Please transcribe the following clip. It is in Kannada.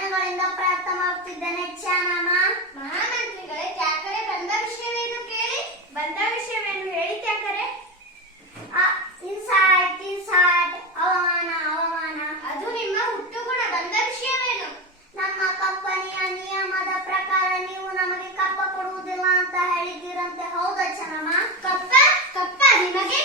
ದಿನಗಳಿಂದ ಪ್ರಯತ್ನ ಮಾಡುತ್ತಿದ್ದೇನೆ ಚಾನಮ್ಮ. ಮಹಾಮಂತ್ರಿಗಳೇ, ತ್ಯಾಕರೆ ಬಂದ ವಿಷಯವೇನು ಕೇಳಿ? ಬಂದ ವಿಷಯವೇನು ಹೇಳಿ ತ್ಯಾಕರೆ? ಇನ್ಸೈಟ್ ಅವಮಾನ. ಅದು ನಿಮ್ಮ ಹುಟ್ಟುಗುಣ. ಬಂದ ವಿಷಯವೇನು? ನಮ್ಮ ಕಂಪನಿಯ ನಿಯಮದ ಪ್ರಕಾರ ನೀವು ನಮಗೆ ಕಪ್ಪ ಕೊಡುವುದಿಲ್ಲ ಅಂತ ಹೇಳಿದ್ದೀರಂತೆ, ಹೌದಾ ಚೆನ್ನಮ್ಮ? ಕಪ್ಪ ನಿಮಗೆ